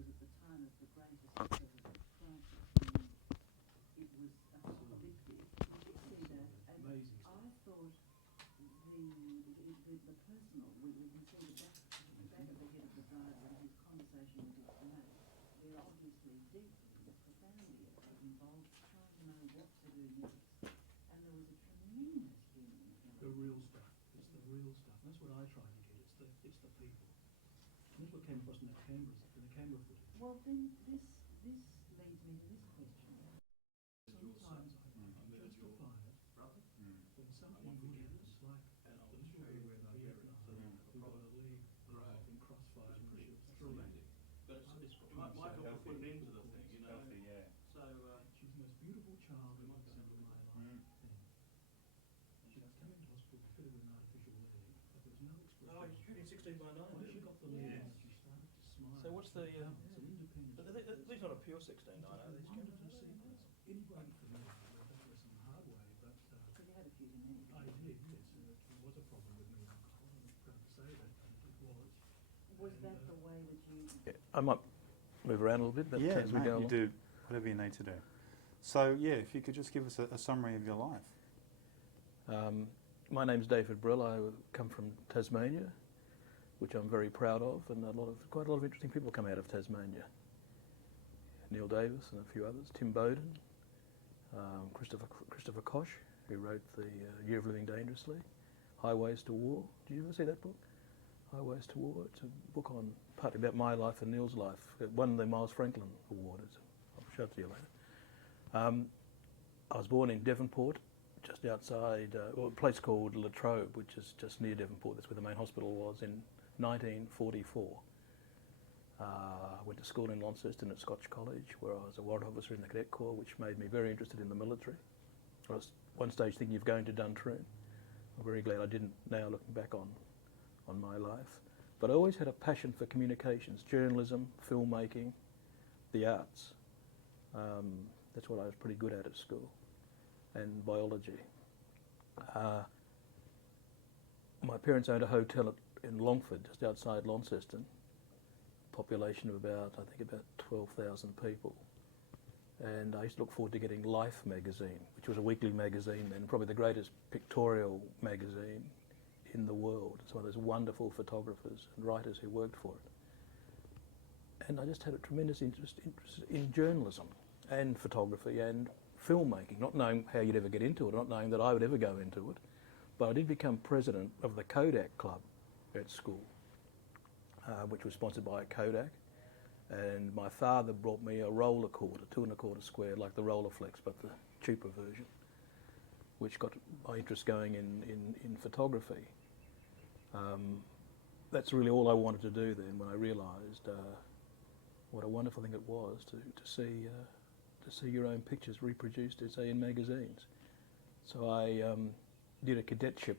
was at the time of the greatest crisis, and it was apocalyptic. You could see that, and Amazing I thought the personal, we can see the back of the head of the driver and his conversation with his mate. They're obviously deeply, profoundly involved, trying to know what to do next. And there was a tremendous human element. The real stuff. It's the real stuff. And that's what I try to get. It's the people. And that's what came across in the camera footage. Well, then this leads me to this question. Sometimes I justify it when something good happens, like the little girl in Vietnam who got a leg in crossfire and she was three. But Michael put an end to the thing, you know. So she's the most beautiful child I've ever seen in my life. And she was coming to hospital to fit her with an artificial leg, but there was no expression. oh, he's shooting 16 by 9. When she got the leg out, she started to smile. So what's the? It's an independent. But these not a pure 16 9, are these? Wonderful sequence. Anybody can learn that lesson the hard way, but Because you had a few to me. I did, yes. There was a problem with me. I'm proud to say that it was. Was that the way that you... I might move around a little bit, but Yeah, as we mate, go you along. do whatever you need to do. So, yeah, if you could just give us a summary of your life. My name's David Brill. I come from Tasmania, which I'm very proud of, and quite a lot of interesting people come out of Tasmania. Neil Davis and a few others, Tim Bowden, Christopher Koch, who wrote The Year of Living Dangerously, Highways to War. Did you ever see that book? Highways to War. It's a book on partly about my life and Neil's life. It won the Miles Franklin Award. I'll show it to you later. I was born in Devonport, just outside a place called Latrobe, which is just near Devonport. That's where the main hospital was in 1944. I went to school in Launceston at Scotch College, where I was a warrant officer in the Cadet Corps, which made me very interested in the military. I was one stage thinking of going to Duntroon. I'm very glad I didn't now, looking back on my life. But I always had a passion for communications, journalism, filmmaking, the arts. That's what I was pretty good at school, and biology. My parents owned a hotel in Longford, just outside Launceston, population of about 12,000 people. And I used to look forward to getting Life magazine, which was a weekly magazine then, probably the greatest pictorial magazine in the world. It's one of those wonderful photographers and writers who worked for it. And I just had a tremendous interest in journalism and photography and filmmaking, not knowing how you'd ever get into it, not knowing that I would ever go into it. But I did become president of the Kodak Club at school, which was sponsored by Kodak. And my father brought me a roller quarter, 2 1/4 square, like the Rolleiflex, but the cheaper version, which got my interest going in photography. That's really all I wanted to do then, when I realised what a wonderful thing it was to see your own pictures reproduced, say, in magazines. So I did a cadetship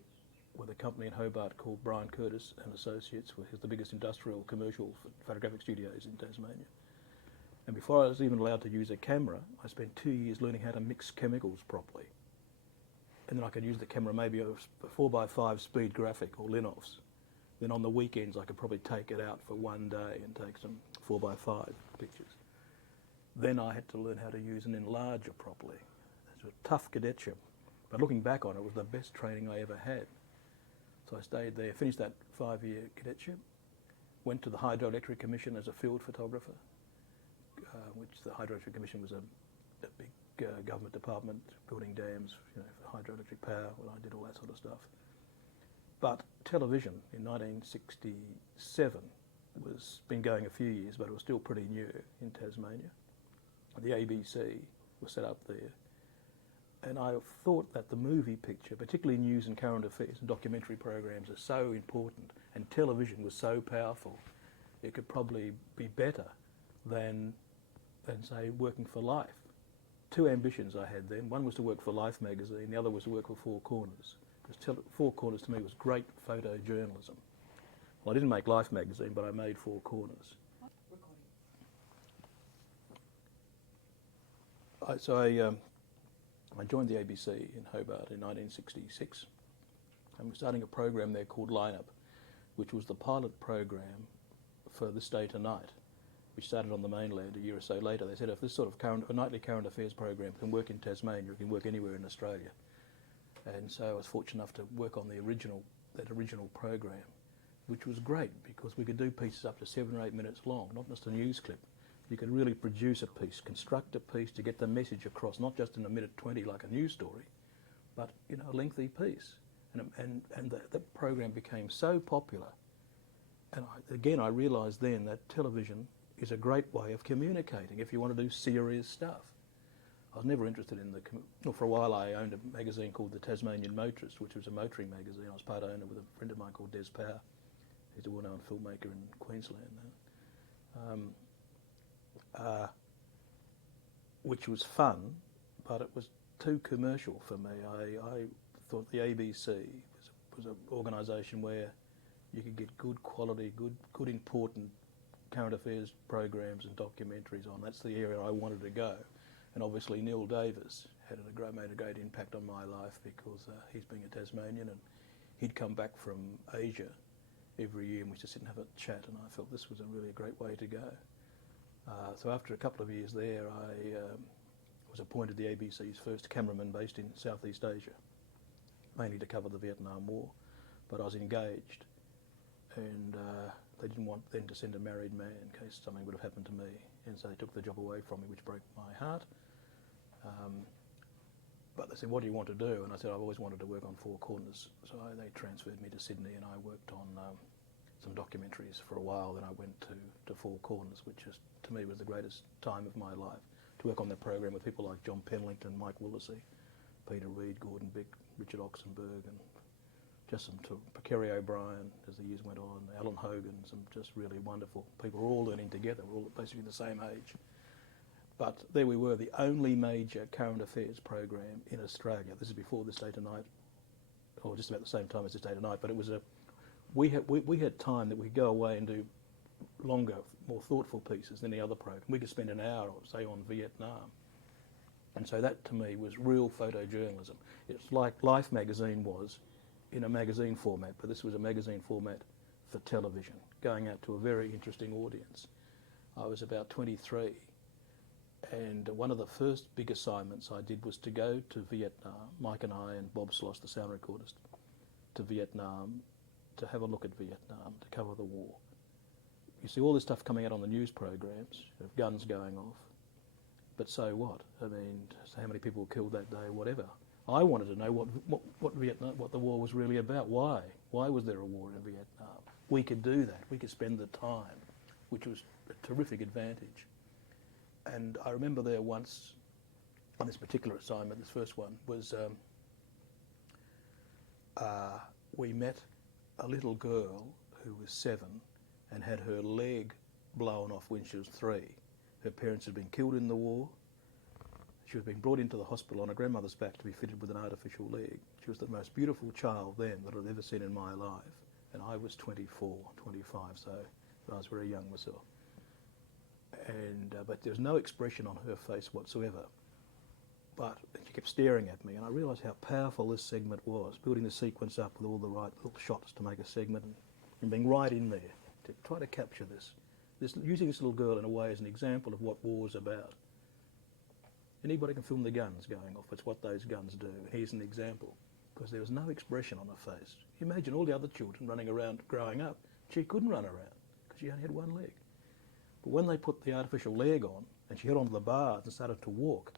with a company in Hobart called Brian Curtis and Associates, which is the biggest industrial commercial photographic studios in Tasmania. And before I was even allowed to use a camera, I spent 2 years learning how to mix chemicals properly. And then I could use the camera, maybe a 4x5 speed graphic or Linoffs. Then on the weekends I could probably take it out for one day and take some 4x5 pictures. Then I had to learn how to use an enlarger properly. It was a tough cadetship, but looking back on it, it was the best training I ever had. So I stayed there, finished that 5-year cadetship, went to the Hydroelectric Commission as a field photographer, which the Hydroelectric Commission was a big government department, building dams, for hydroelectric power. Well, I did all that sort of stuff. But television in 1967 been going a few years, but it was still pretty new in Tasmania. The ABC was set up there. And I thought that the movie picture, particularly news and current affairs and documentary programs, are so important, and television was so powerful, it could probably be better than say, working for Life. 2 ambitions I had then. One was to work for Life magazine, the other was to work for Four Corners. Because Four Corners to me was great photojournalism. Well, I didn't make Life magazine, but I made Four Corners. I joined the ABC in Hobart in 1966, and we're starting a program there called Line Up, which was the pilot program for This Day Tonight. which started on the mainland a year or so later. They said if this sort of a nightly current affairs program can work in Tasmania, it can work anywhere in Australia. And so I was fortunate enough to work on that original program, which was great because we could do pieces up to 7 or 8 minutes long, not just a news clip. You could really produce a piece, construct a piece to get the message across, not just in a minute 20 like a news story, but a lengthy piece. And that program became so popular. And I realised then that television is a great way of communicating if you want to do serious stuff. I was never interested in for a while I owned a magazine called The Tasmanian Motorist, which was a motoring magazine. I was part owner with a friend of mine called Des Power, who's a well-known filmmaker in Queensland now. Which was fun, but it was too commercial for me. I thought the ABC was an organisation where you could get good quality, good important current affairs programs and documentaries on. That's the area I wanted to go. And obviously Neil Davis made a great impact on my life because he's being a Tasmanian and he'd come back from Asia every year and we used to sit and have a chat, and I felt this was really a great way to go. So after a couple of years there, I was appointed the ABC's first cameraman based in Southeast Asia, mainly to cover the Vietnam War, but I was engaged, and they didn't want then to send a married man in case something would have happened to me, and so they took the job away from me, which broke my heart. But they said, what do you want to do? And I said, I've always wanted to work on Four Corners. So they transferred me to Sydney, and I worked on some documentaries for a while. Then I went to Four Corners, which is, to me was the greatest time of my life, to work on that program with people like John Penlington, Mike Willesee, Peter Reid, Gordon Bick, Richard Oxenberg, and just some Kerry O'Brien as the years went on, Alan Hogan, some just really wonderful people. We're all learning together. We're all basically the same age. But there we were, the only major current affairs program in Australia. This is before This Day Tonight, or just about the same time as This Day Tonight. But it was we had time that we could go away and do longer, more thoughtful pieces than the other program. We could spend an hour, say, on Vietnam. And so that to me was real photojournalism. It's like Life magazine was in a magazine format, but this was a magazine format for television, going out to a very interesting audience. I was about 23, and one of the first big assignments I did was to go to Vietnam, Mike and I and Bob Sloss, the sound recordist, to Vietnam to have a look at Vietnam, to cover the war. You see all this stuff coming out on the news programs, of guns going off, but so what? I mean, so how many people were killed that day, whatever. I wanted to know what Vietnam, what the war was really about. Why? Why was there a war in Vietnam? We could do that. We could spend the time, which was a terrific advantage. And I remember there once, on this particular assignment, this first one, was we met a little girl who was 7 and had her leg blown off when she was 3. Her parents had been killed in the war. She was being brought into the hospital on her grandmother's back to be fitted with an artificial leg. She was the most beautiful child then that I'd ever seen in my life. And I was 24, 25, so I was very young myself. And but there was no expression on her face whatsoever. But she kept staring at me, and I realised how powerful this segment was, building the sequence up with all the right little shots to make a segment, and being right in there to try to capture this, using this little girl in a way as an example of what war's about. Anybody can film the guns going off. It's what those guns do. Here's an example, because there was no expression on her face. You imagine all the other children running around growing up. She couldn't run around because she only had one leg. But when they put the artificial leg on and she held onto the bars and started to walk,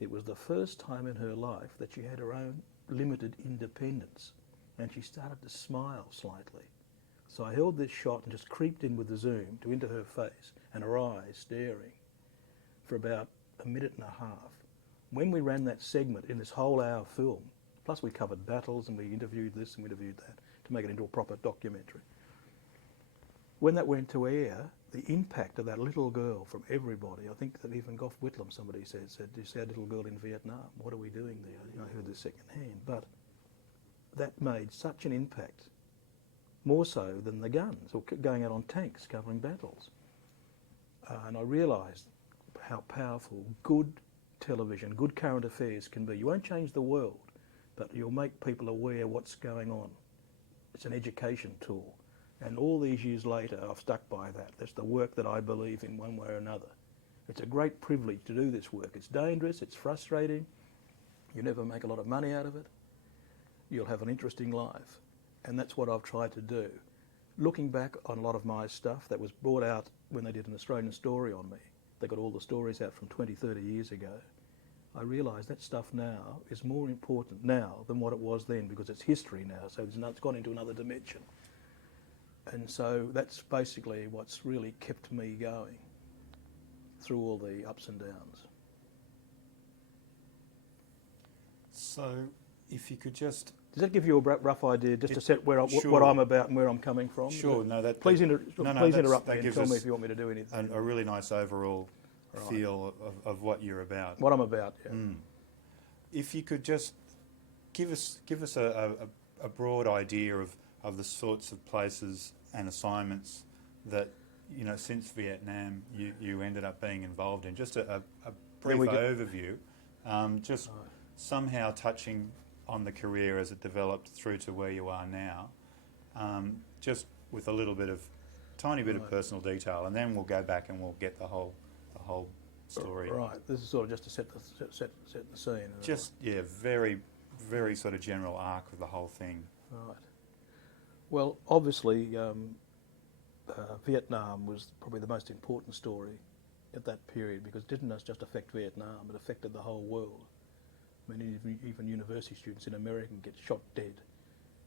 it was the first time in her life that she had her own limited independence, and she started to smile slightly. So I held this shot and just creeped in with the zoom into her face and her eyes staring for about a minute and a half. When we ran that segment in this whole hour film, plus we covered battles and we interviewed this and we interviewed that to make it into a proper documentary. When that went to air, the impact of that little girl from everybody, I think that even Gough Whitlam, somebody said, "Do you see that little girl in Vietnam? What are we doing there?" You know, I heard this second hand. But that made such an impact, more so than the guns, or going out on tanks covering battles. And I realised how powerful good television, good current affairs can be. You won't change the world, but you'll make people aware what's going on. It's an education tool. And all these years later, I've stuck by that. That's the work that I believe in one way or another. It's a great privilege to do this work. It's dangerous, it's frustrating, you never make a lot of money out of it, you'll have an interesting life. And that's what I've tried to do. Looking back on a lot of my stuff that was brought out when they did an Australian story on me, they got all the stories out from 20, 30 years ago, I realise that stuff now is more important now than what it was then, because it's history now, so it's gone into another dimension. And so that's basically what's really kept me going through all the ups and downs. So, if you could just... Does that give you a rough idea, just to set where sure. what I'm about and where I'm coming from? Sure, no, that... Please, please interrupt me that and tell me if you want me to do anything. A really nice overall feel of what you're about. What I'm about, yeah. If you could just give us a broad idea of the sorts of places and assignments that, you know, since Vietnam you ended up being involved in. Just a brief overview, somehow touching on the career as it developed through to where you are now, just with a little bit of, tiny bit of personal detail, and then we'll go back and we'll get the whole story. Right, this is sort of just to set the scene. Just, yeah, very, very sort of general arc of the whole thing. Right. Well, obviously, Vietnam was probably the most important story at that period, because it didn't just affect Vietnam, it affected the whole world. I mean, even university students in America get shot dead.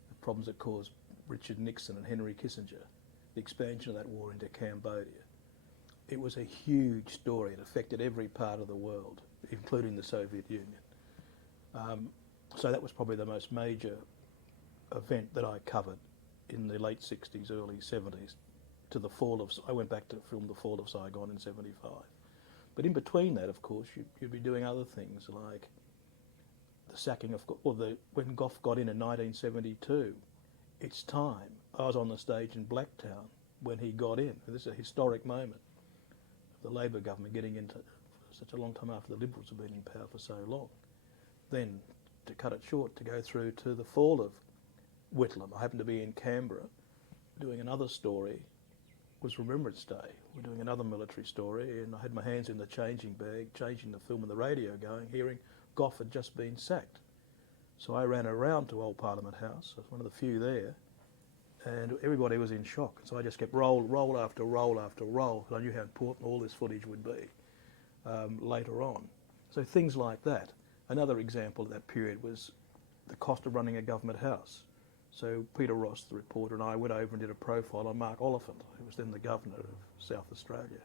The problems that caused Richard Nixon and Henry Kissinger, the expansion of that war into Cambodia. It was a huge story. It affected every part of the world, including the Soviet Union. So that was probably the most major event that I covered in the late 60s, early 70s, to the fall of... I went back to film the fall of Saigon in 75. But in between that, of course, you'd be doing other things like the sacking of... when Gough got in 1972, it's time. I was on the stage in Blacktown when he got in. This is a historic moment. The Labor government getting into such a long time after the Liberals have been in power for so long. Then, to cut it short, to go through to the fall of Whitlam. I happened to be in Canberra doing another story. It was Remembrance Day. We're doing another military story, and I had my hands in the changing bag, changing the film and the radio going, hearing Gough had just been sacked. So I ran around to Old Parliament House. I was one of the few there, and everybody was in shock. So I just kept roll after roll after roll, because I knew how important all this footage would be later on. So things like that. Another example of that period was the cost of running a government house. So Peter Ross, the reporter, and I went over and did a profile on Mark Oliphant, who was then the governor of South Australia.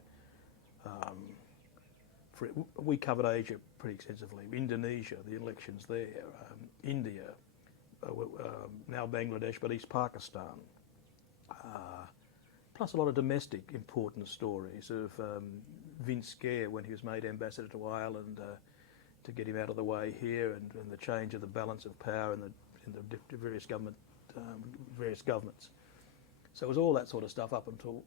We covered Asia pretty extensively. Indonesia, the elections there, India, now Bangladesh, but East Pakistan. Plus a lot of domestic important stories of Vince Gare when he was made ambassador to Ireland, to get him out of the way here, and the change of the balance of power in the various governments. So it was all that sort of stuff up until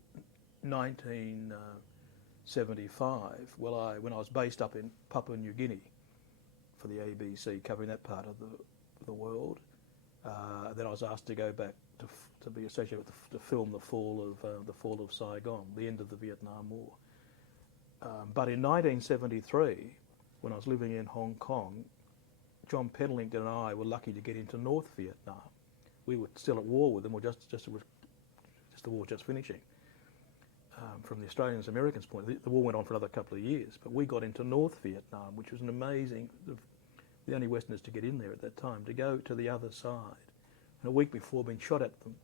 1975, when I was based up in Papua New Guinea for the ABC, covering that part of the world. Then I was asked to go back to be associated with to film the fall of Saigon, the end of the Vietnam War. But in 1973, when I was living in Hong Kong, John Penlington and I were lucky to get into North Vietnam. We were still at war with them, or just the war just finishing. From the Australians and Americans' point, the war went on for another couple of years, but we got into North Vietnam, which was an amazing, the only Westerners to get in there at that time, to go to the other side. And a week before being shot at them,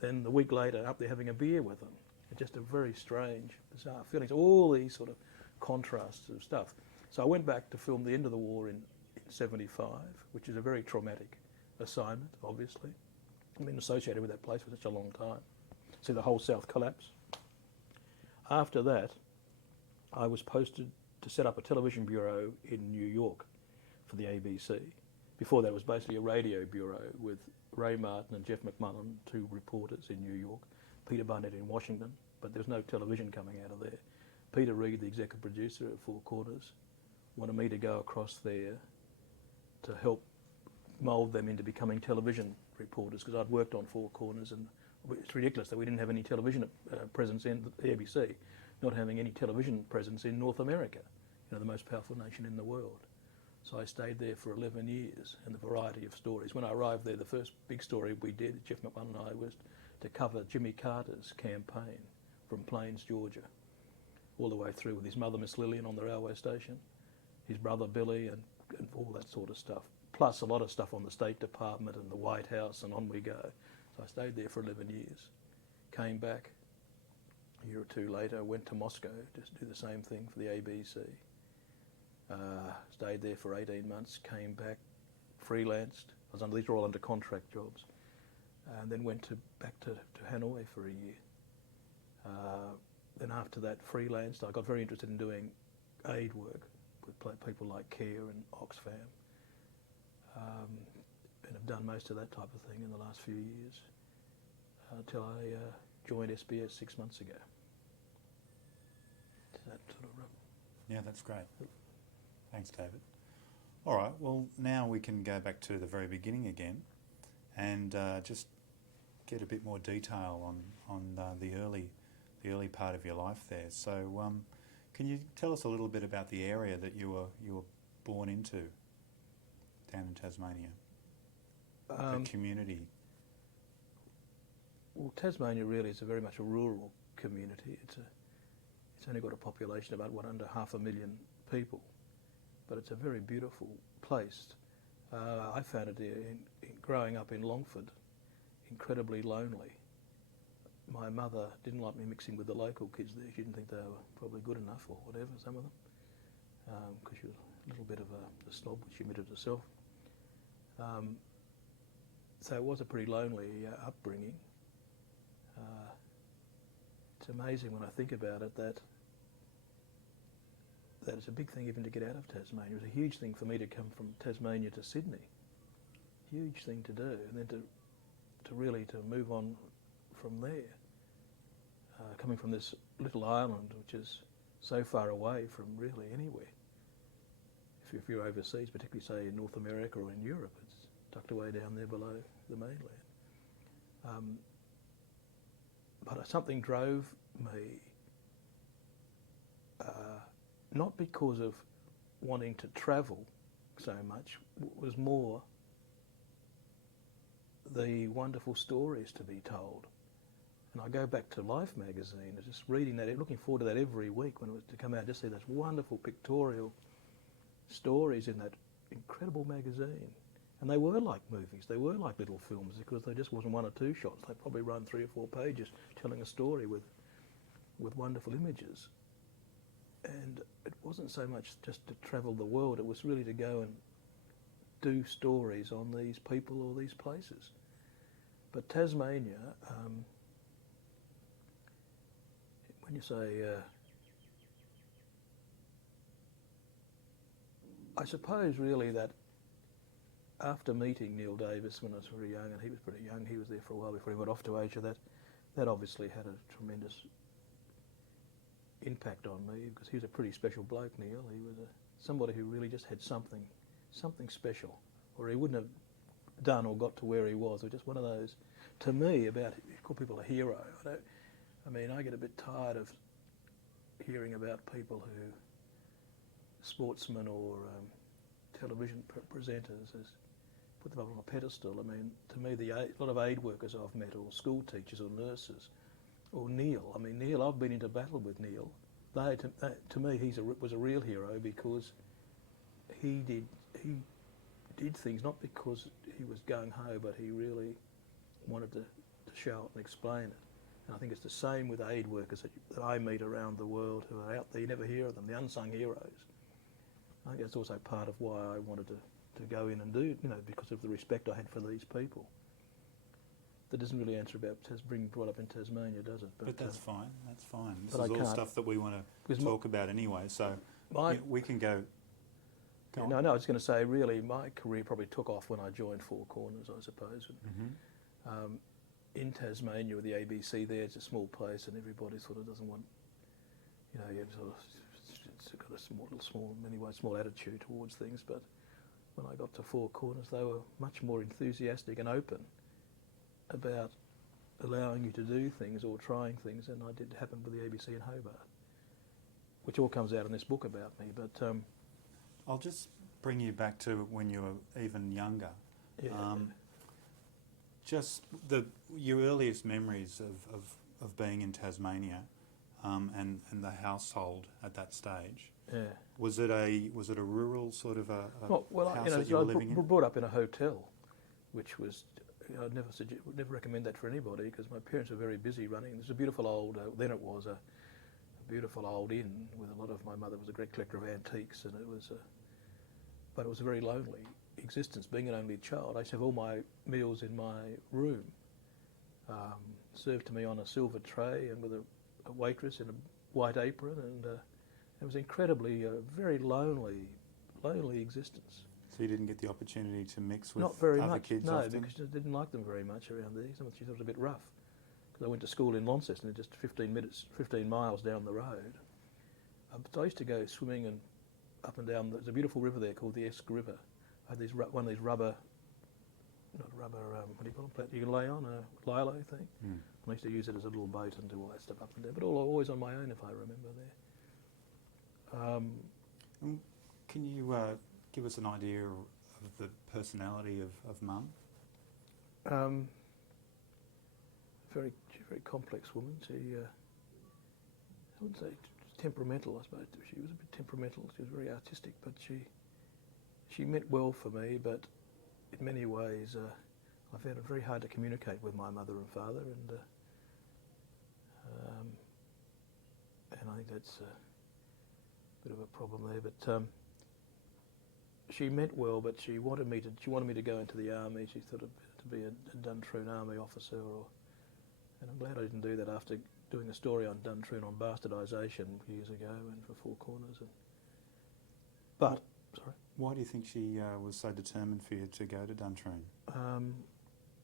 then the week later up there having a beer with them. It's just a very strange, bizarre feelings, all these sort of contrasts of stuff. So I went back to film the end of the war in 75, which is a very traumatic assignment, obviously. I've been associated with that place for such a long time. See the whole South collapse. After that, I was posted to set up a television bureau in New York for the ABC. Before that, it was basically a radio bureau with Ray Martin and Jeff McMullen, two reporters in New York, Peter Barnett in Washington, but there was no television coming out of there. Peter Reid, the executive producer at Four Corners, wanted me to go across there to help mould them into becoming television reporters because I'd worked on Four Corners, and it's ridiculous that we didn't have any television presence in the ABC, not having any television presence in North America, you know, the most powerful nation in the world. So I stayed there for 11 years, and the variety of stories. When I arrived there, the first big story we did, Jeff McMullen and I, was to cover Jimmy Carter's campaign from Plains, Georgia, all the way through with his mother, Miss Lillian, on the railway station, his brother Billy, and all that sort of stuff. Plus a lot of stuff on the State Department and the White House, and on we go. So I stayed there for 11 years. Came back a year or two later, went to Moscow to do the same thing for the ABC. Stayed there for 18 months, came back, freelanced. These were all under contract jobs. And then went back to Hanoi for a year. Then after that, freelanced. I got very interested in doing aid work with people like CARE and Oxfam. And have done most of that type of thing in the last few years until I joined SBS 6 months ago. Does that sort of Yeah, that's great. Thanks, David. All right, well, now we can go back to the very beginning again and just get a bit more detail on the early part of your life there. So can you tell us a little bit about the area that you were born into down in Tasmania, the community? Well, Tasmania really is very much a rural community. It's only got a population of about under 500,000 people, but it's a very beautiful place. I found it in growing up in Longford incredibly lonely. My mother didn't like me mixing with the local kids there. She didn't think they were probably good enough or whatever, some of them, because she was a little bit of a snob, which she admitted herself. So it was a pretty lonely upbringing. It's amazing when I think about it that it's a big thing even to get out of Tasmania. It was a huge thing for me to come from Tasmania to Sydney. Huge thing to do, and then to really to move on from there. Coming from this little island, which is so far away from really anywhere. If you're overseas, particularly say in North America or in Europe, it's tucked away down there below the mainland. But something drove me, not because of wanting to travel so much, was more the wonderful stories to be told. And I go back to Life magazine, and just reading that, looking forward to that every week when it was to come out, just see those wonderful pictorial stories in that incredible magazine. And they were like movies, they were like little films, because there just wasn't one or two shots. They probably run 3 or 4 pages telling a story with wonderful images. And it wasn't so much just to travel the world, it was really to go and do stories on these people or these places. But Tasmania, when you say, I suppose really that after meeting Neil Davis when I was very young, and he was pretty young, he was there for a while before he went off to Asia, that obviously had a tremendous impact on me, because he was a pretty special bloke, Neil. He was somebody who really just had something special, or he wouldn't have done or got to where he was. It was just one of those, to me, about, you call people a hero. I get a bit tired of hearing about people who, sportsmen or television presenters, as put them up on a pedestal. To me, a lot of aid workers I've met, or school teachers or nurses, or Neil. Neil, I've been into battle with Neil. To me, he was a real hero, because he did things not because he was gung-ho, but he really wanted to show it and explain it. And I think it's the same with aid workers that I meet around the world who are out there. You never hear of them, the unsung heroes. I think that's also part of why I wanted to go in and do, because of the respect I had for these people. That doesn't really answer about being brought up in Tasmania, does it? But that's fine, that's fine. This but is all stuff that we want to talk about anyway, so we can go on. No, I was going to say, really, my career probably took off when I joined Four Corners, I suppose. And, in Tasmania with the ABC there, it's a small place, and everybody sort of doesn't want, you sort of, it's got a small attitude towards things. But when I got to Four Corners, they were much more enthusiastic and open. about allowing you to do things or trying things, and I did happen with the ABC in Hobart, which all comes out in this book about me. But I'll just bring you back to when you were even younger. yeah, Just your earliest memories of being in Tasmania, and the household at that stage. yeah. Was it a rural sort of a Well, house you know, that you were I living in? brought up in a hotel, which was, I'd would never recommend that for anybody because my parents were very busy running. There's a beautiful old, then it was a beautiful old inn with a lot of, my mother was a great collector of antiques, and it was, but it was a very lonely existence being an only child. I used to have all my meals in my room, served to me on a silver tray and with a waitress in a white apron, and it was incredibly, very lonely existence. So you didn't get the opportunity to mix with Not very other much, kids no, often? because I didn't like them very much around there. Some of she thought it was a bit rough. Because I went to school in Launceston, just 15 miles down the road. But I used to go swimming and up and down. There's a beautiful river there called the Esk River. I had one of these rubber, not rubber, what do you call them? You can lay on a lilo thing. Mm. And I used to use it as a little boat and do all that stuff up and down. But always on my own, if I remember there. Can you give us an idea of the personality of Mum? Very complex woman. She, I wouldn't say temperamental, I suppose. She was a bit temperamental. She was very artistic, but she meant well for me. But in many ways, I found it very hard to communicate with my mother and father, and I think that's a bit of a problem there. But she meant well, but she wanted me to go into the army. She thought to be a Duntroon army officer, and I'm glad I didn't do that after doing a story on Duntroon on bastardisation years ago and for Four Corners. But sorry, why do you think she was so determined for you to go to Duntroon?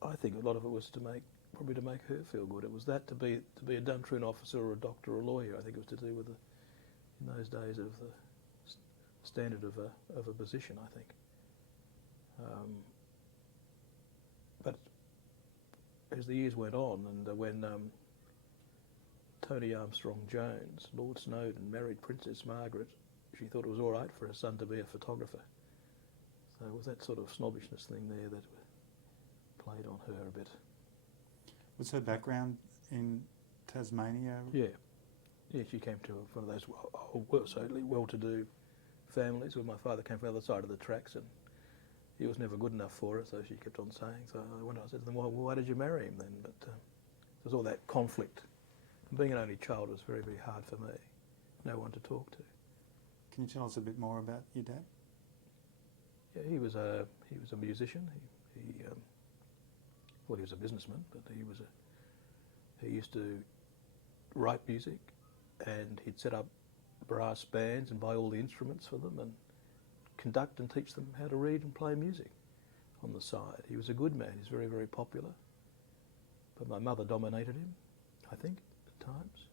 I think a lot of it was probably to make her feel good. It was that to be a Duntroon officer or a doctor or a lawyer. I think it was to do with in those days of the standard of a position, I think. But as the years went on, and when Tony Armstrong-Jones, Lord Snowdon, married Princess Margaret, she thought it was all right for her son to be a photographer. So it was that sort of snobbishness thing there that played on her a bit. Was her background in Tasmania? Yeah, she came to one of those certainly well-to-do families. Where my father came from the other side of the tracks, and he was never good enough for her, so she kept on saying. So I said to them, well, why did you marry him then? But there was all that conflict. And being an only child was very, very hard for me. No one to talk to. Can you tell us a bit more about your dad? Yeah, he was a musician. He was a businessman, but he used to write music, and he'd set up brass bands and buy all the instruments for them and conduct and teach them how to read and play music on the side. He was a good man. He's very, very popular. But my mother dominated him, I think, at times.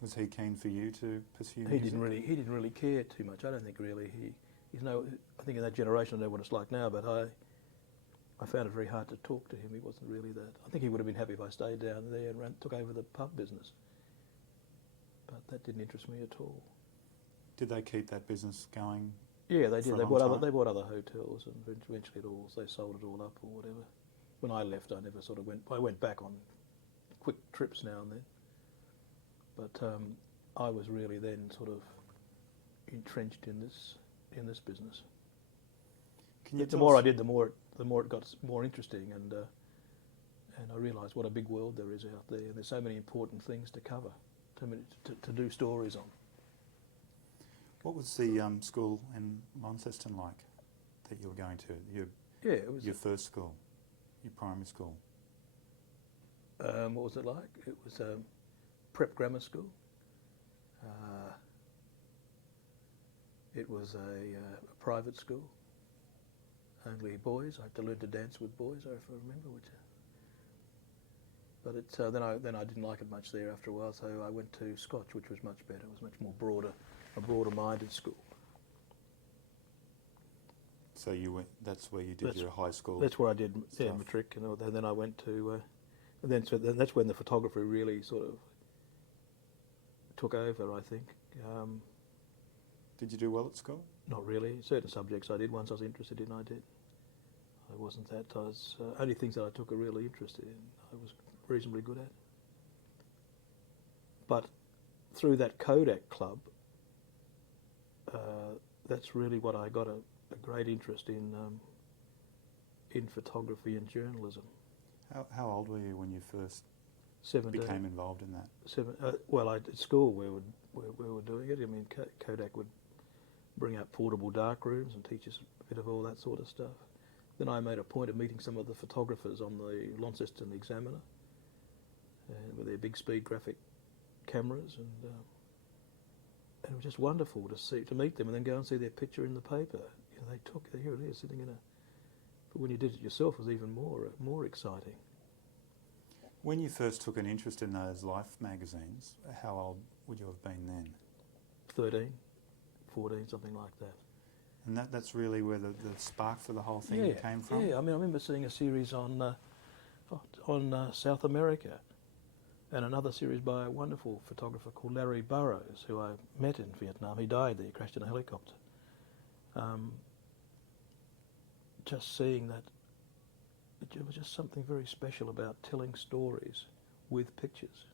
Was he keen for you to pursue He music? didn't really care too much. I don't think really. I think in that generation, I don't know what it's like now, but I found it very hard to talk to him. He wasn't really that. I think he would have been happy if I stayed down there and took over the pub business. But that didn't interest me at all. Did they keep that business going? Yeah, they did. For a They long time? bought other hotels, and eventually they sold it all up or whatever. When I left, I never sort of went. I went back on quick trips now and then. But I was really then sort of entrenched in this business. The more I did, the more it got more interesting, and I realised what a big world there is out there, and there's so many important things to cover, to do stories on. What was the school in Launceston like that you were going to? It was your first school, your primary school. What was it like? It was prep grammar school. It was a private school. Only boys. I had to learn to dance with boys, if I remember. But then I didn't like it much there after a while, so I went to Scotch, which was much better. It was much more a broader-minded school. So you went. That's where you did your high school. That's where I did stuff. matric, and then I went to, then that's when the photography really sort of took over, I think. Did you do well at school? Not really. Certain subjects I did, ones I was interested in, I did. I wasn't that. I was only things that I took a really interested in, I was reasonably good at. But through that Kodak club, that's really what I got a great interest in photography and journalism. How old were you when you first 17. became involved in that? Well, at school we were doing it. I mean, Kodak would bring out portable dark rooms and teach us a bit of all that sort of stuff. Then I made a point of meeting some of the photographers on the Launceston Examiner with their big speed graphic cameras, and it was just wonderful to meet them and then go and see their picture in the paper. You know, here it is sitting in a. But when you did it yourself, it was even more exciting. When you first took an interest in those Life magazines, how old would you have been then? 13, 14, something like that. And that's really where the spark for the whole thing came from? Yeah, I mean, I remember seeing a series on South America, and another series by a wonderful photographer called Larry Burrows, who I met in Vietnam. He died there, he crashed in a helicopter. Just seeing that, it was just something very special about telling stories with pictures.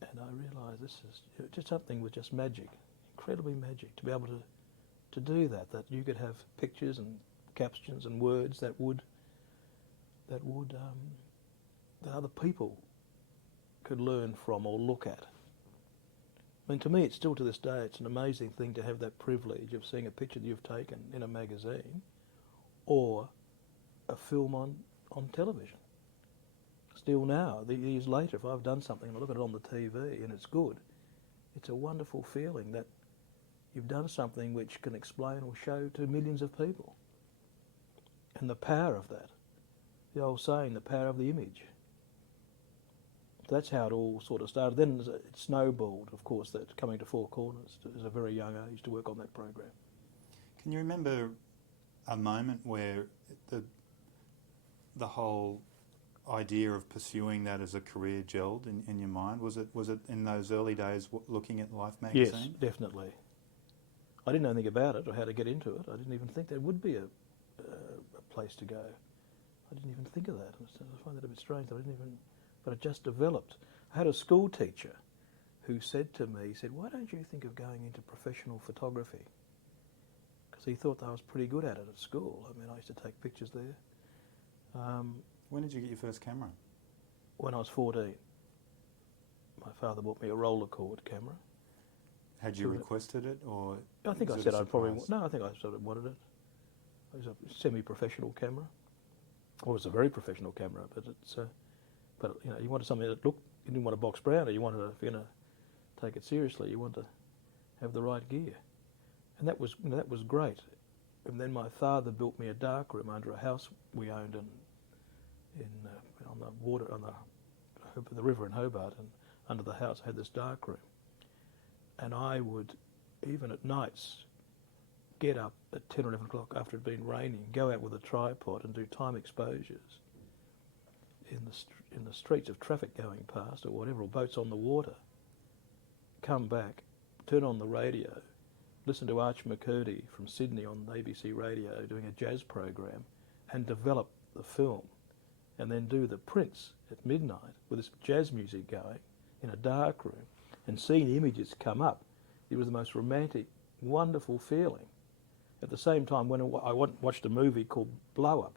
And I realised this is just something with just magic, incredibly magic, to be able to do that you could have pictures and captions and words that other people could learn from or look at. I mean, to me, it's still to this day, it's an amazing thing to have that privilege of seeing a picture that you've taken in a magazine or a film on television. Still now, years later, if I've done something and I look at it on the TV and it's good, it's a wonderful feeling that you've done something which can explain or show to millions of people. And the power of that, the old saying, the power of the image. That's how it all sort of started. Then it snowballed, of course, that coming to Four Corners at a very young age to work on that program. Can you remember a moment where the whole idea of pursuing that as a career gelled in your mind? Was it in those early days looking at Life magazine? Yes, definitely. I didn't know anything about it or how to get into it. I didn't even think there would be a place to go. I didn't even think of that. I find that a bit strange. But it just developed. I had a school teacher who said to me, why don't you think of going into professional photography? Because he thought that I was pretty good at it at school. I mean, I used to take pictures there. When did you get your first camera? When I was 14. My father bought me a roller cord camera. Had you requested it, or? I think I said I'd probably. No, I think I sort of wanted it. It was a semi-professional camera. Well, it's a very professional camera, but it's. But you know, you wanted something that looked. You didn't want a box brownie. You wanted, if you're going to take it seriously, you want to have the right gear, and that was great. And then my father built me a dark room under a house we owned on the water on the river in Hobart, and under the house I had this dark room, and I would, even at nights, get up at 10 or 11 o'clock after it had been raining, go out with a tripod and do time exposures in the streets of traffic going past or whatever, or boats on the water. Come back, turn on the radio, listen to Arch McCurdy from Sydney on ABC radio doing a jazz program, and develop the film, and then do the prints at midnight with this jazz music going in a dark room, and seeing images come up. It was the most romantic, wonderful feeling. At the same time, when I watched a movie called Blow Up,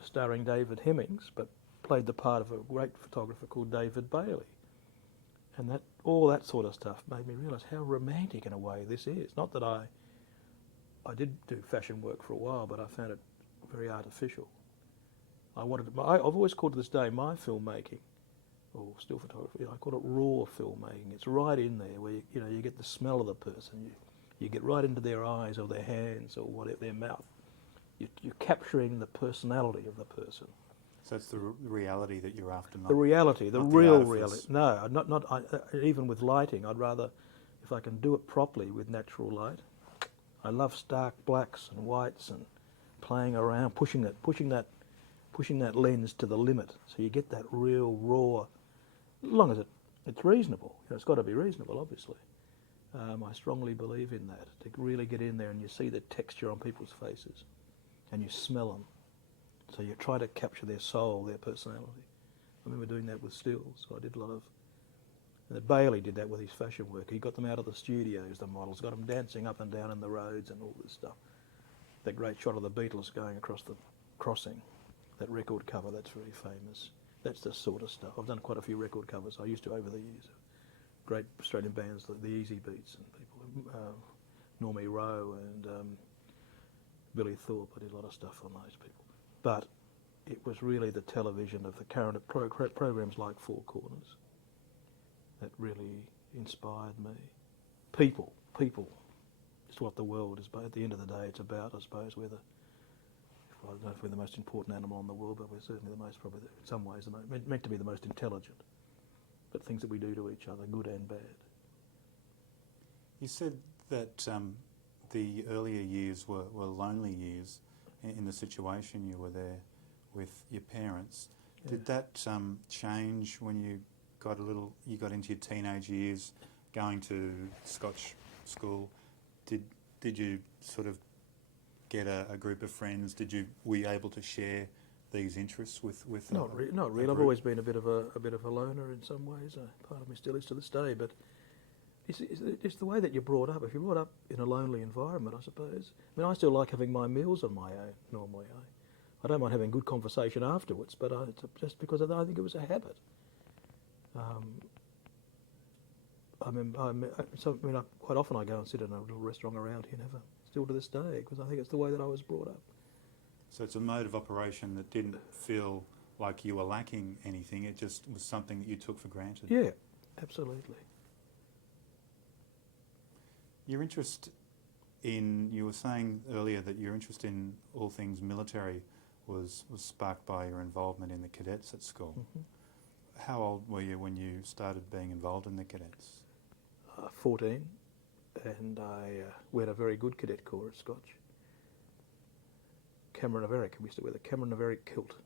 starring David Hemmings, but played the part of a great photographer called David Bailey. And all that sort of stuff made me realise how romantic in a way this is. Not that I did do fashion work for a while, but I found it very artificial. I've always called to this day my filmmaking, or still photography, I call it raw filmmaking. It's right in there where you get the smell of the person, you get right into their eyes or their hands or whatever, their mouth. You're capturing the personality of the person. So it's the reality that you're after, not the reality, the not real the reality. No, not even with lighting. I'd rather, if I can do it properly with natural light, I love stark blacks and whites and playing around, pushing that lens to the limit, so you get that real raw. As long as it's reasonable, it's got to be reasonable, obviously. I strongly believe in that, to really get in there and you see the texture on people's faces and you smell them. So you try to capture their soul, their personality. I remember doing that with stills. I did a lot of... Bailey did that with his fashion work. He got them out of the studios, the models, got them dancing up and down in the roads and all this stuff. That great shot of the Beatles going across the crossing, that record cover, that's very famous. That's the sort of stuff. I've done quite a few record covers. I used to over the years. Great Australian bands, the Easy Beats and people, Normie Rowe and Billy Thorpe. I did a lot of stuff on those people. But it was really the television of the current programs like Four Corners that really inspired me. People. It's what the world is. But at the end of the day, it's about, I suppose, I don't know if we're the most important animal in the world, but we're certainly the most, probably, in some ways, meant to be the most intelligent. But things that we do to each other, good and bad. You said that the earlier years were lonely years in the situation you were there with your parents. Yeah. Did that change when you got into your teenage years, going to Scotch school? Did you sort of get a group of friends? Were you able to share these interests with Not really. I've always been a bit of a loner in some ways. Part of me still is to this day. But it's the way that you're brought up. If you're brought up in a lonely environment, I suppose. I mean, I still like having my meals on my own normally. I don't mind having good conversation afterwards, but just because I think it was a habit. Quite often I go and sit in a little restaurant around here, still to this day, because I think it's the way that I was brought up. So it's a mode of operation that didn't feel like you were lacking anything, it just was something that you took for granted. Yeah, absolutely. Your interest you were saying earlier that your interest in all things military was sparked by your involvement in the cadets at school. Mm-hmm. How old were you when you started being involved in the cadets? 14, and we had a very good cadet corps at Scotch. Cameron Averick. We used to wear the Cameron Averick kilt.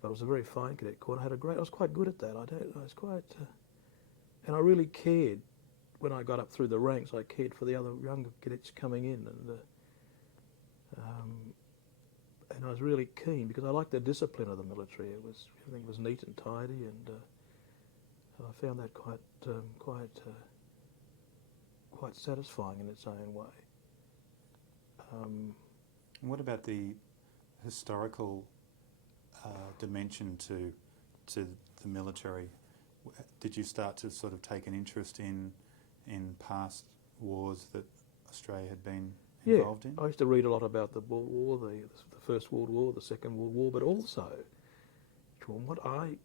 But it was a very fine cadet corps. I was quite good at that. And I really cared when I got up through the ranks. I cared for the other younger cadets coming in, and I was really keen because I liked the discipline of the military. Everything was neat and tidy, and I found that quite satisfying in its own way. What about the historical dimension to the military? Did you start to sort of take an interest in past wars that Australia had been involved in? I used to read a lot about the World War, the First World War, the Second World War, but also, Sean, what I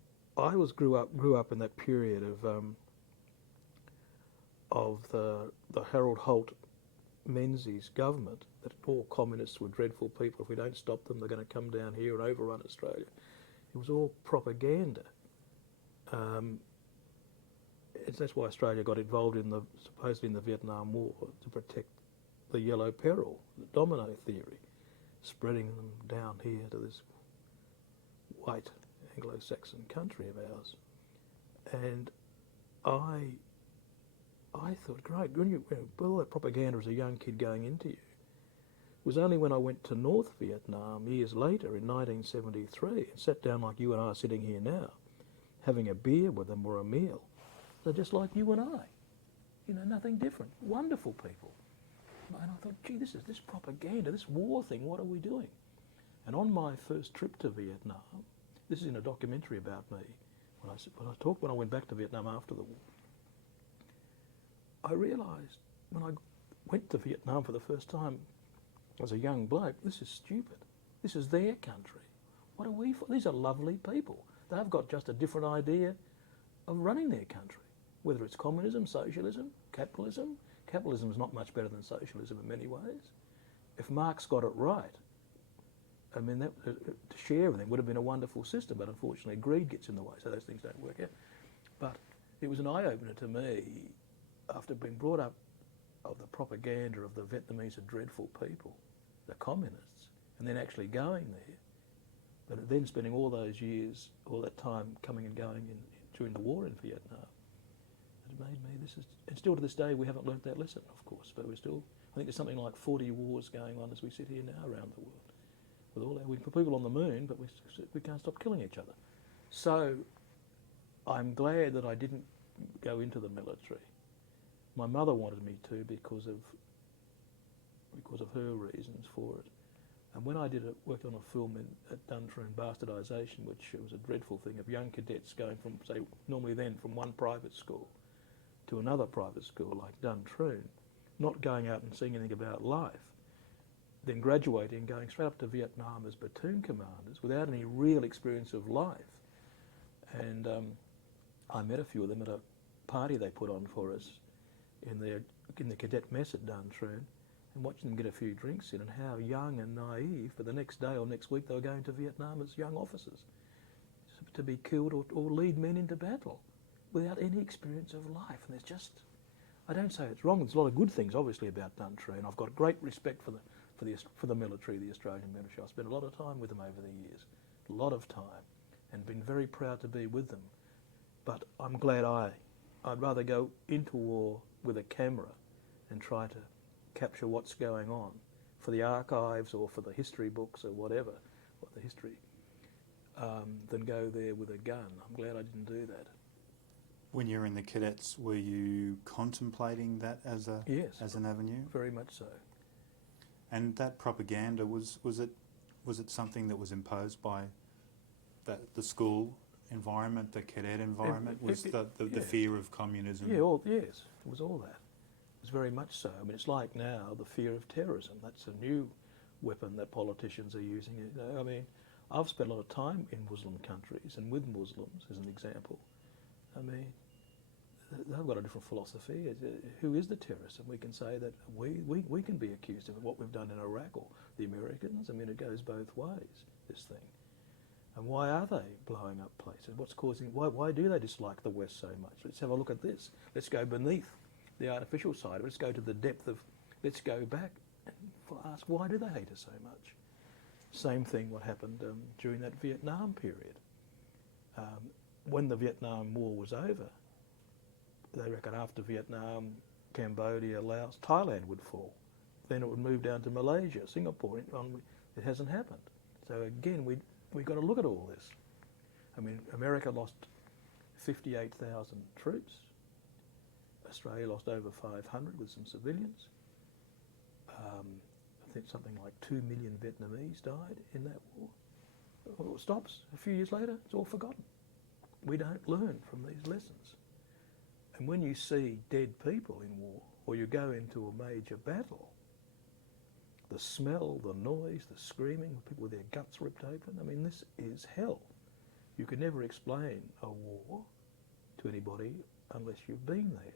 grew up in that period of the Harold Holt Menzies government, that all communists were dreadful people. If we don't stop them, they're going to come down here and overrun Australia. It was all propaganda. That's why Australia got involved supposedly in the Vietnam War, to protect the yellow peril, the domino theory, spreading them down here to this white Anglo-Saxon country of ours. And I thought, great, when all that propaganda as a young kid going into you, it was only when I went to North Vietnam years later in 1973 and sat down like you and I are sitting here now, having a beer with them or a meal. They're just like you and I, nothing different, wonderful people. And I thought, gee, this propaganda, this war thing, what are we doing? And on my first trip to Vietnam, this is in a documentary about me, when I went back to Vietnam after the war, I realised when I went to Vietnam for the first time as a young bloke, this is stupid. This is their country. What are we for? These are lovely people. They've got just a different idea of running their country, whether it's communism, socialism, capitalism. Capitalism is not much better than socialism in many ways. If Marx got it right, I mean, to share everything would have been a wonderful system, but unfortunately greed gets in the way, so those things don't work out. But it was an eye-opener to me, after being brought up the propaganda of the Vietnamese are dreadful people, the communists, and then actually going there, but then spending all those years, all that time coming and going during the war in Vietnam, it made me, and still to this day we haven't learnt that lesson, of course, but we're still, I think there's something like 40 wars going on as we sit here now around the world. With all that, we put people on the moon, but we can't stop killing each other. So I'm glad that I didn't go into the military. My mother wanted me to because of her reasons for it. And when I worked on a film at Duntroon, Bastardisation, which was a dreadful thing of young cadets going from, say, normally then from one private school to another private school like Duntroon, not going out and seeing anything about life, then graduating and going straight up to Vietnam as platoon commanders without any real experience of life. And I met a few of them at a party they put on for us in the cadet mess at Duntroon, and watching them get a few drinks in, and how young and naive, but the next day or next week they were going to Vietnam as young officers to be killed or lead men into battle without any experience of life. And there's just, I don't say it's wrong, there's a lot of good things obviously about Duntroon. I've got great respect for the military, the Australian military. I've spent a lot of time with them over the years, a lot of time, and been very proud to be with them. But I'm glad I'd rather go into war with a camera and try to capture what's going on for the archives or for the history books or whatever, the history, than go there with a gun. I'm glad I didn't do that. When you were in the cadets, were you contemplating that as an avenue? Very much so. And that propaganda, was it something that was imposed by the school environment, the cadet environment? The fear of communism? Yeah, yes, it was all that. It was very much so. I mean, it's like now the fear of terrorism. That's a new weapon that politicians are using. You know, I mean, I've spent a lot of time in Muslim countries and with Muslims, as an example. I mean, they've got a different philosophy. Who is the terrorist? And we can say that we can be accused of what we've done in Iraq or the Americans. I mean, it goes both ways, this thing. And why are they blowing up places? What's causing, why do they dislike the West so much? Let's have a look at this. Let's go beneath the artificial side. Let's go to the depth of, let's go back and ask, why do they hate us so much? Same thing what happened during that Vietnam period. When the Vietnam War was over, they reckon after Vietnam, Cambodia, Laos, Thailand would fall. Then it would move down to Malaysia, Singapore. It hasn't happened. So again, we've got to look at all this. I mean, America lost 58,000 troops. Australia lost over 500 with some civilians. I think something like 2 million Vietnamese died in that war. Well, it stops. A few years later, it's all forgotten. We don't learn from these lessons. And when you see dead people in war, or you go into a major battle, the smell, the noise, the screaming, people with their guts ripped open, I mean, this is hell. You can never explain a war to anybody unless you've been there.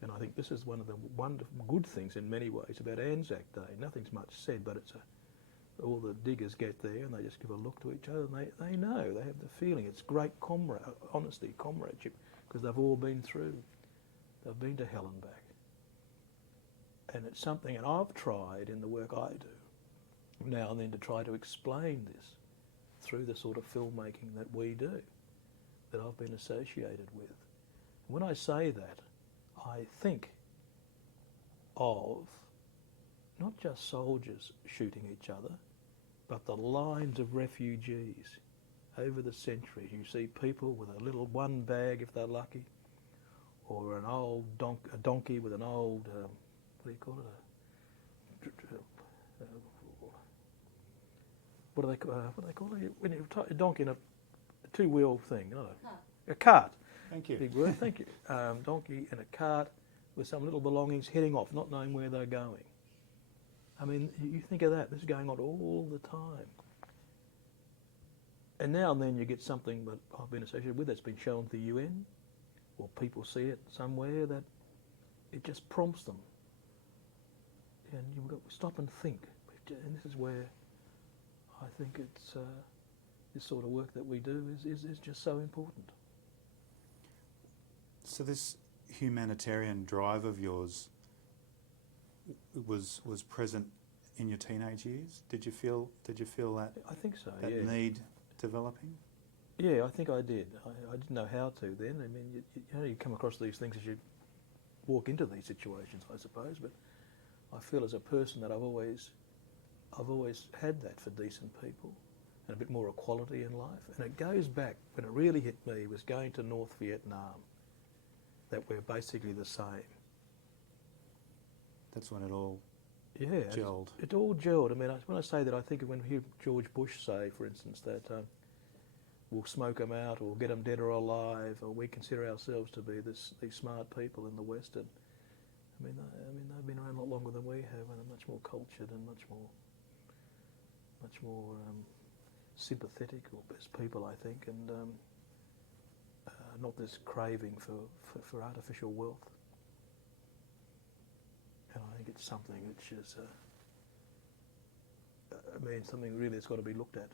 And I think this is one of the wonderful, good things in many ways about Anzac Day. Nothing's much said, but it's all the diggers get there and they just give a look to each other and they know, they have the feeling. It's great honesty, comradeship, because they've all been through. They've been to hell and back. And it's something, and I've tried in the work I do now and then to try to explain this through the sort of filmmaking that we do, that I've been associated with. When I say that, I think of not just soldiers shooting each other, but the lines of refugees over the centuries. You see people with a little one bag, if they're lucky, or an old donkey with an old, what do you call it? What do they call it? When you tie a donkey in a two-wheel thing, a cart. Thank you. Big word, thank you. Donkey in a cart with some little belongings heading off, not knowing where they're going. I mean, you think of that. This is going on all the time. And now and then you get something that I've been associated with that's been shown to the UN, or people see it somewhere, that it just prompts them. And you've got to stop and think. And this is where I think it's this sort of work that we do is just so important. So this humanitarian drive of yours, was present in your teenage years? Did you feel that I think so, that yeah. need developing? Yeah, I think I did. I didn't know how to then. I mean, you come across these things as you walk into these situations, I suppose. But I feel as a person that I've always had that for decent people and a bit more equality in life. And it goes back, when it really hit me, was going to North Vietnam, that we're basically the same. That's when it all Yeah, gelled. it all gelled. I mean, when I say that, I think of when I hear George Bush say, for instance, that we'll smoke them out, or get them dead or alive, or we consider ourselves to be these smart people in the West. And I mean, they've been around a lot longer than we have, and are much more cultured and much more sympathetic as people, I think, and not this craving for artificial wealth. And I think it's something which is, something really that's got to be looked at,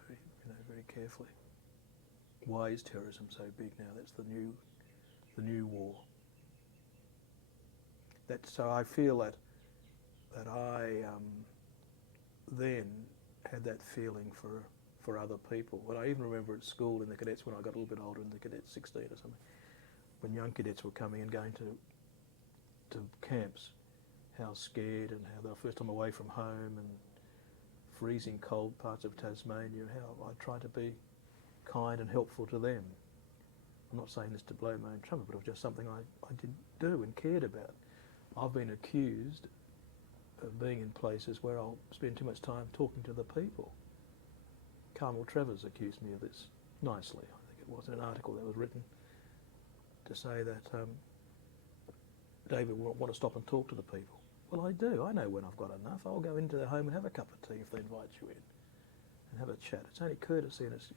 very carefully. Why is terrorism so big now? That's the new war. So I feel that I then had that feeling for other people. But I even remember at school in the cadets, when I got a little bit older, in the cadets, 16 or something, when young cadets were coming and going to camps, how scared, and how they were first time away from home and freezing cold parts of Tasmania, how I tried to be kind and helpful to them. I'm not saying this to blow my own trumpet, but it was just something I did do and cared about. I've been accused of being in places where I'll spend too much time talking to the people. Carmel Travers accused me of this, nicely, I think it was, in an article that was written to say that David will want to stop and talk to the people. Well, I do. I know when I've got enough. I'll go into their home and have a cup of tea if they invite you in and have a chat. It's only courtesy, and it's